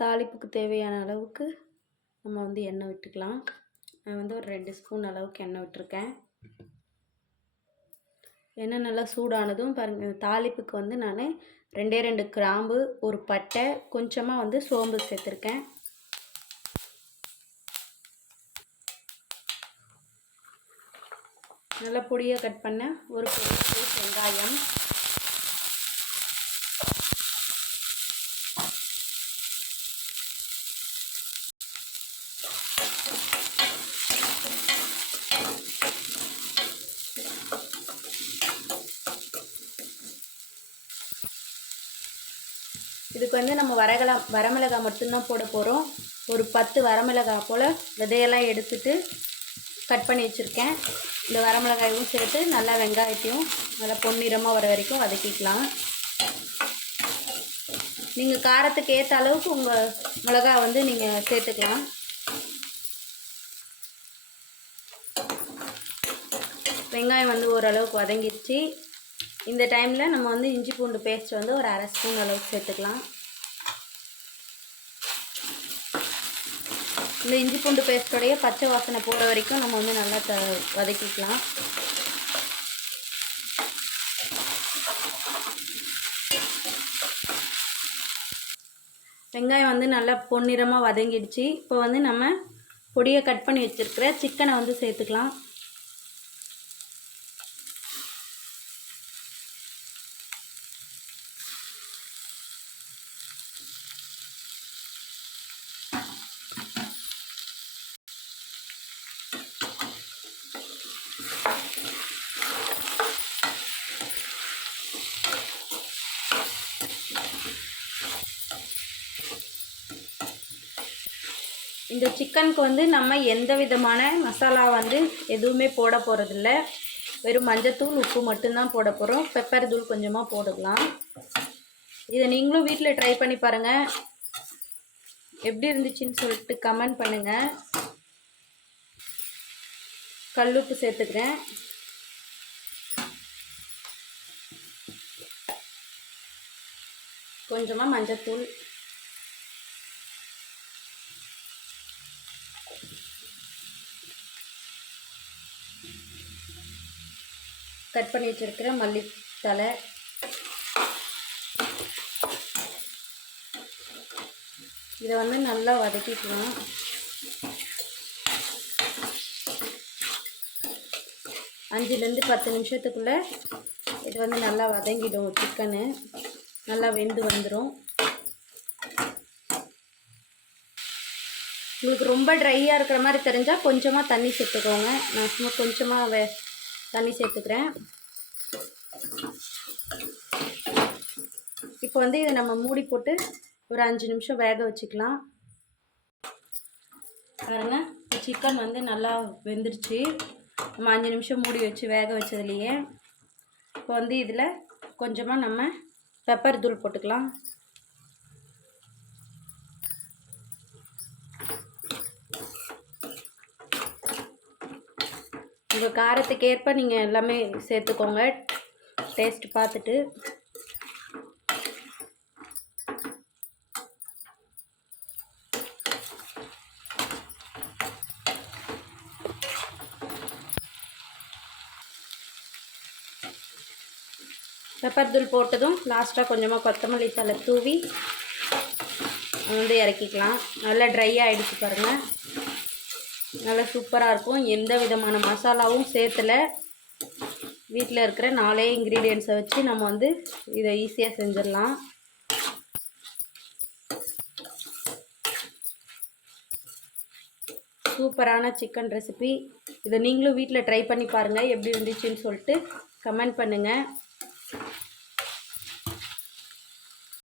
தாளிப்புக்கு தேவையான அளவுக்கு நம்ம வந்து எண்ணெய் விட்டுக்கலாம். நான் வந்து ஒரு 2 ஸ்பூன் அளவுக்கு எண்ணெய் விட்டுருக்கேன். எண்ணெய் நல்லா சூடானதும் பாருங்கள், தாளிப்புக்கு வந்து நான் 2 கிராம்பு, ஒரு பட்டை, கொஞ்சமாக வந்து சோம்பு சேர்த்துருக்கேன். நல்லா பொடியாக கட் பண்ண ஒரு பெரிய சைஸ் வெங்காயம், இதுக்கு வந்து நம்ம வரமிளகாய் மட்டும்தான் போட போகிறோம். ஒரு 10 வரமிளகாய் போல் விதையெல்லாம் எடுத்துட்டு கட் பண்ணி வச்சுருக்கேன். இந்த வரமிளகாயும் சேர்த்து நல்லா வெங்காயத்தையும் நல்லா பொன்னிறமாக வர வரைக்கும் வதக்கிக்கலாம். நீங்கள் காரத்துக்கு ஏற்ற அளவுக்கு உங்கள் மிளகா வந்து நீங்கள் சேர்த்துக்கலாம். வெங்காயம் வந்து ஓரளவுக்கு வதங்கிடுச்சு. இந்த டைமில் நம்ம வந்து இஞ்சி பூண்டு பேஸ்ட் வந்து ஒரு 1/2 ஸ்பூன் அளவுக்கு சேர்த்துக்கலாம். இந்த இஞ்சி பூண்டு பேஸ்ட்டோடைய பச்சை வாசனை போகிற வரைக்கும் நம்ம வந்து நல்லா வதக்கிக்கலாம். வெங்காயம் வந்து நல்லா பொன்னிறமாக வதங்கிடுச்சு. இப்போ வந்து நம்ம பொடியை கட் பண்ணி வச்சுருக்கிற சிக்கனை வந்து சேர்த்துக்கலாம். இந்த சிக்கனுக்கு வந்து நம்ம எந்த விதமான மசாலா வந்து எதுவுமே போட போகிறதில்ல. வெறும் மஞ்சத்தூள், உப்பு மட்டும்தான் போட போகிறோம். பெப்பர் தூள் கொஞ்சமாக போட்டுக்கலாம். இதை நீங்களும் வீட்டில் ட்ரை பண்ணி பாருங்கள். எப்படி இருந்துச்சுன்னு சொல்லிட்டு கமெண்ட் பண்ணுங்கள். கல்லுப்பு சேர்த்துக்கிறேன். கொஞ்சமாக மஞ்சத்தூள், கட் பண்ணி வச்சுருக்கிற மல்லித்தலை, இதை வந்து நல்லா வதக்கிக்கலாம். அஞ்சுலேருந்து 10 நிமிஷத்துக்குள்ளே இது வந்து நல்லா வதங்கிடும். சிக்கனு நல்லா வெந்து வந்துடும். உங்களுக்கு ரொம்ப ட்ரையாக இருக்கிற மாதிரி தெரிஞ்சால் கொஞ்சமாக தண்ணி சேர்த்துக்கோங்க. நான் சும்மா கொஞ்சமாக தண்ணி சேர்த்துக்கிறேன். இப்போ வந்து இதை நம்ம மூடி போட்டு ஒரு 5 நிமிஷம் வேக வச்சுக்கலாம். பாருங்க, சிக்கன் வந்து நல்லா வெந்துருச்சு. நம்ம 5 நிமிஷம் மூடி வச்சு வேக வச்சதுலேயே. இப்போ வந்து இதில் கொஞ்சமாக நம்ம பெப்பர் தூள் போட்டுக்கலாம். உங்கள் காரத்துக்கு ஏற்ப நீங்கள் எல்லாமே சேர்த்துக்கோங்க, டேஸ்ட் பார்த்துட்டு. பெப்பர் தூள் போட்டதும் லாஸ்ட்டாக கொஞ்சமாக கொத்தமல்லி தழை தூவி வந்து இறக்கிக்கலாம். நல்லா ட்ரையாக ஆகிடுச்சு பாருங்கள். நல்லா சூப்பராக இருக்கும். எந்த விதமான மசாலாவும் சேர்த்துல. வீட்டில் இருக்கிற 4 இன்க்ரீடியன்ஸை வச்சு நம்ம வந்து இதை ஈஸியாக செஞ்சிடலாம். சூப்பரான சிக்கன் ரெசிபி. இதை நீங்களும் வீட்டில் ட்ரை பண்ணி பாருங்கள். எப்படி இருந்துச்சுன்னு சொல்லிட்டு கமெண்ட் பண்ணுங்கள்.